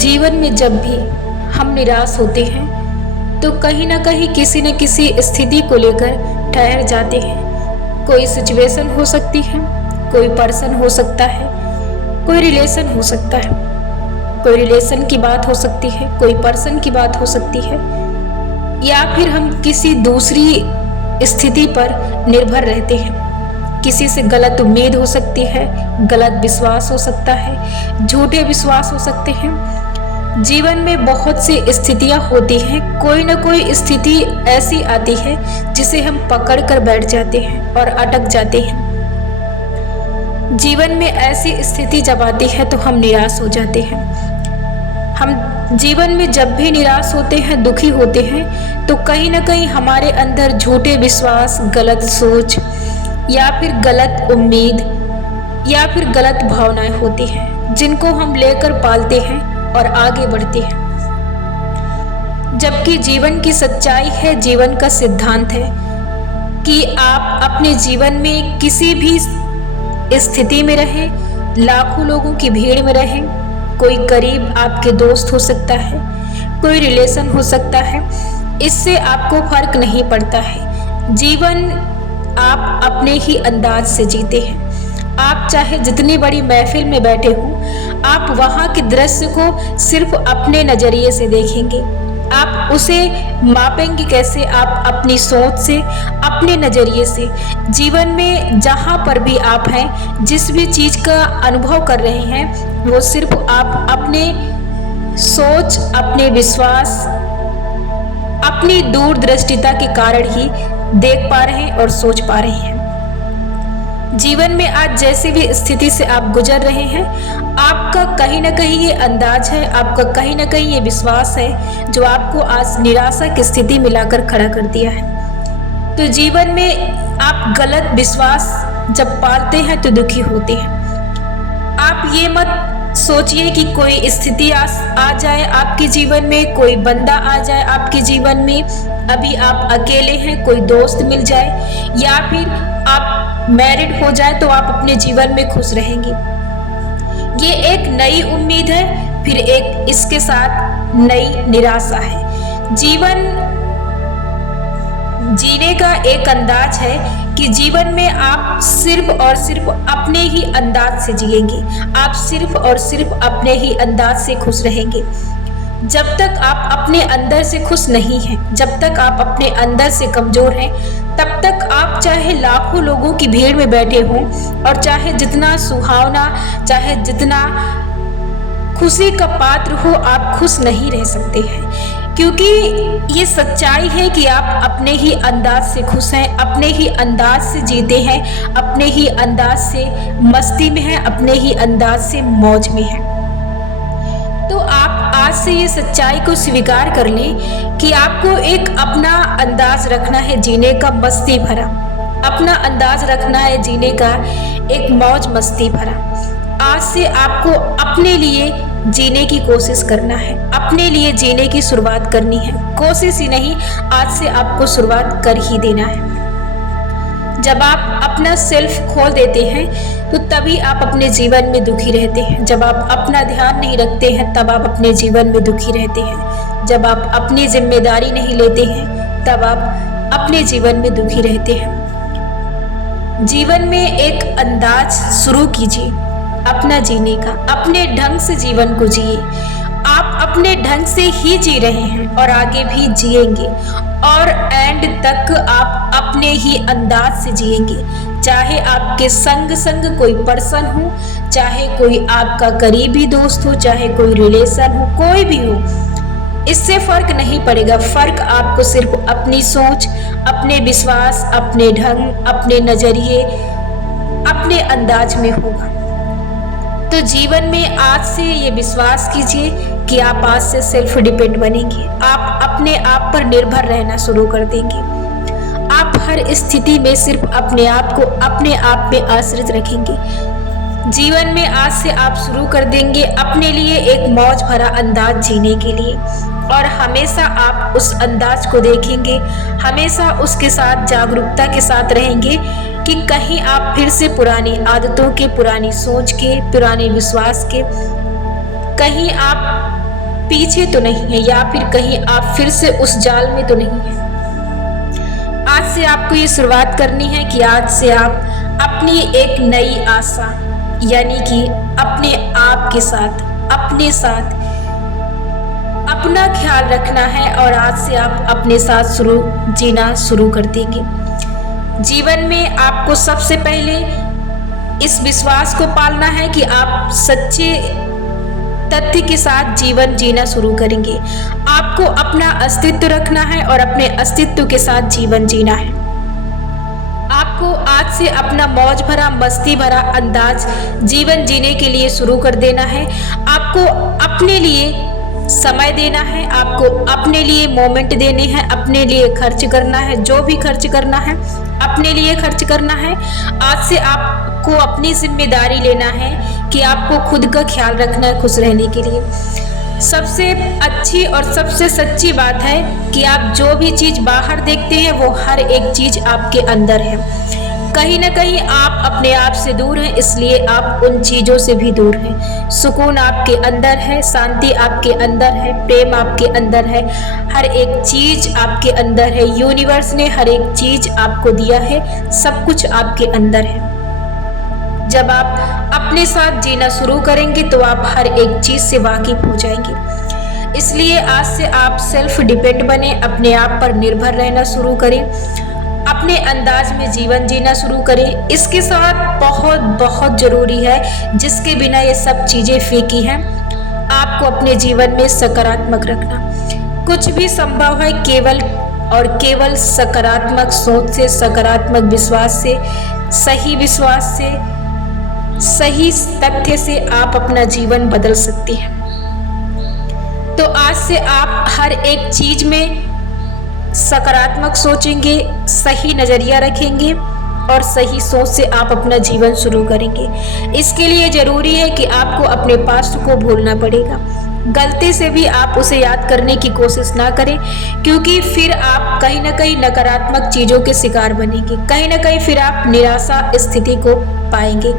जीवन में जब भी हम निराश होते हैं तो कहीं ना कहीं किसी न किसी स्थिति को लेकर ठहर जाते हैं। कोई सिचुएशन हो सकती है, कोई पर्सन हो सकता है, कोई रिलेशन हो सकता है, कोई रिलेशन की बात हो सकती है, कोई पर्सन की बात हो सकती है, या फिर हम किसी दूसरी स्थिति पर निर्भर रहते हैं। किसी से गलत उम्मीद हो सकती है, गलत विश्वास हो सकता है, झूठे विश्वास हो सकते हैं। जीवन में बहुत सी स्थितियां होती हैं, कोई ना कोई स्थिति ऐसी आती है जिसे हम पकड़ कर बैठ जाते हैं और अटक जाते हैं। जीवन में ऐसी स्थिति जब आती है तो हम निराश हो जाते हैं। हम जीवन में जब भी निराश होते हैं, दुखी होते हैं, तो कहीं ना कहीं हमारे अंदर झूठे विश्वास, गलत सोच या फिर गलत उम्मीद या फिर गलत भावनाएं होती हैं, जिनको हम लेकर पालते हैं और आगे बढ़ते हैं। जबकि जीवन की सच्चाई है, जीवन का सिद्धांत है कि आप अपने जीवन में किसी भी स्थिति में रहें, लाखों लोगों की भीड़ में रहें, कोई करीब आपके दोस्त हो सकता है, कोई रिलेशन हो सकता है, इससे आपको फर्क नहीं पड़ता है। जीवन आप अपने ही अंदाज से जीते हैं। आप चाहे जितनी बड़ी महफिल में बैठे हों, आप वहाँ के दृश्य को सिर्फ अपने नज़रिए से देखेंगे। आप उसे मापेंगे कैसे? आप अपनी सोच से, अपने नज़रिए से। जीवन में जहाँ पर भी आप हैं, जिस भी चीज़ का अनुभव कर रहे हैं, वो सिर्फ आप अपने सोच, अपने विश्वास, अपनी दूरदृष्टिता के कारण ही देख पा रहे हैं और सोच पा रहे हैं। जीवन में आज जैसी भी स्थिति से आप गुजर रहे हैं, आपका कहीं ना कहीं ये अंदाज है, आपका कहीं ना कहीं ये विश्वास है जो आपको आज निराशा की स्थिति में लाकर खड़ा कर दिया है। तो जीवन में आप गलत विश्वास जब पालते हैं तो दुखी होते हैं। आप ये मत सोचिए कि कोई स्थिति आ जाए आपके जीवन में, कोई बंदा आ जाए आपके जीवन में, अभी आप अकेले हैं, कोई दोस्त मिल जाए, या फिर आप मैरिड हो जाए तो आप अपने जीवन में खुश रहेंगे। ये एक नई उम्मीद है, फिर एक इसके साथ नई निराशा है। जीवन जीने का एक अंदाज है कि जीवन में आप सिर्फ और सिर्फ अपने ही अंदाज से जिएंगे। आप सिर्फ और सिर्फ अपने ही अंदाज से खुश रहेंगे। जब तक आप अपने अंदर से खुश नहीं हैं, जब तक आप अपने अंदर से कमजोर हैं, तब तक आप चाहे लाखों लोगों की भीड़ में बैठे हों और चाहे जितना सुहावना, चाहे जितना खुशी का पात्र हो, आप खुश नहीं रह सकते हैं। क्योंकि ये सच्चाई है कि आप अपने ही अंदाज से खुश हैं, अपने ही अंदाज से जीते हैं, अपने ही अंदाज से मस्ती में हैं, अपने ही अंदाज से मौज में हैं। तो आप आज से ये सच्चाई को स्वीकार कर लें कि आपको एक अपना अंदाज रखना है जीने का, मस्ती भरा अपना अंदाज रखना है जीने का, एक मौज मस्ती भरा। आज से आपको अपने लिए जीने की कोशिश करना है, अपने लिए जीने की शुरुआत करनी है। कोशिश ही नहीं, आज से आपको शुरुआत कर ही देना है। जब आप अपना सेल्फ खोल देते हैं तो तभी आप अपने जीवन में दुखी रहते हैं। जब आप अपना ध्यान नहीं रखते हैं तब आप अपने जीवन में दुखी रहते हैं। जब आप अपनी जिम्मेदारी नहीं लेते हैं तब आप अपने जीवन में दुखी रहते हैं। जीवन में एक अंदाज शुरू कीजिए अपना जीने का, अपने ढंग से जीवन को जिए। आप अपने ढंग से ही जी रहे हैं और आगे भी जिएंगे, और एंड तक आप अपने ही अंदाज से जिएंगे। चाहे आपके संग संग कोई पर्सन हो, चाहे कोई आपका करीबी दोस्त हो, चाहे कोई रिलेशन हो, कोई भी हो, इससे फर्क नहीं पड़ेगा। फर्क आपको सिर्फ अपनी सोच, अपने विश्वास, अपने ढंग, अपने नजरिए, अपने अंदाज में होगा। तो जीवन में आज से ये विश्वास कीजिए कि आप आज से सेल्फ डिपेंड बनेंगे। आप अपने आप पर निर्भर रहना शुरू कर देंगे। आप हर स्थिति में सिर्फ अपने आप को अपने आप पे आश्रित रखेंगे। जीवन में आज से आप शुरू कर देंगे अपने लिए एक मौज भरा अंदाज जीने के लिए, और हमेशा आप उस अंदाज को देखेंगे, हमेशा उसके साथ जागरूकता के साथ रहेंगे कि कहीं आप फिर से पुरानी आदतों के, पुरानी सोच के, पुराने विश्वास के कहीं आप पीछे तो नहीं है, या फिर कहीं आप फिर से उस जाल में तो नहीं है। आज से आपको ये शुरुआत करनी है कि आज से आप अपनी एक नई आशा, यानी कि अपने आप के साथ, अपने साथ अपना ख्याल रखना है, और आज से आप अपने साथ जीना शुरू कर देंगे। जीवन में आपको सबसे पहले इस विश्वास को पालना है कि आप सच्चे तथ्य के साथ जीवन जीना शुरू करेंगे। आपको अपना अस्तित्व रखना है और अपने अस्तित्व के साथ जीवन जीना है। आपको आज से अपना मौज भरा, मस्ती भरा अंदाज जीवन जीने के लिए शुरू कर देना है। आपको अपने लिए समय देना है, आपको अपने लिए मोमेंट देने हैं, अपने लिए खर्च करना है, जो भी खर्च करना है अपने लिए खर्च करना है। आज से आपको अपनी जिम्मेदारी लेना है कि आपको खुद का ख्याल रखना है खुश रहने के लिए। सबसे अच्छी और सबसे सच्ची बात है कि आप जो भी चीज़ बाहर देखते हैं वो हर एक चीज़ आपके अंदर है। कहीं ना कहीं आप अपने आप से दूर हैं, इसलिए आप उन चीज़ों से भी दूर हैं। सुकून आपके अंदर है, शांति आपके अंदर है, प्रेम आपके अंदर है, हर एक चीज़ आपके अंदर है। यूनिवर्स ने हर एक चीज़ आपको दिया है, सब कुछ आपके अंदर है। जब आप अपने साथ जीना शुरू करेंगे तो आप हर एक चीज़ से वाकिफ हो जाएंगे। इसलिए आज से आप सेल्फ डिपेंड बने, अपने आप पर निर्भर रहना शुरू करें, अपने अंदाज में जीवन जीना शुरू करें। इसके साथ बहुत बहुत ज़रूरी है, जिसके बिना ये सब चीज़ें फीकी हैं, आपको अपने जीवन में सकारात्मक रखना। कुछ भी संभव है केवल और केवल सकारात्मक सोच से, सकारात्मक विश्वास से, विश्वास से, सही तथ्य से आप अपना जीवन बदल सकते हैं। तो आज से आप हर एक चीज़ में सकारात्मक सोचेंगे, सही नज़रिया रखेंगे और सही सोच से आप अपना जीवन शुरू करेंगे। इसके लिए ज़रूरी है कि आपको अपने पास्ट को भूलना पड़ेगा। गलती से भी आप उसे याद करने की कोशिश ना करें, क्योंकि फिर आप कहीं ना कहीं नकारात्मक चीज़ों के शिकार बनेंगे, कहीं ना कहीं फिर आप निराशा स्थिति को पाएंगे।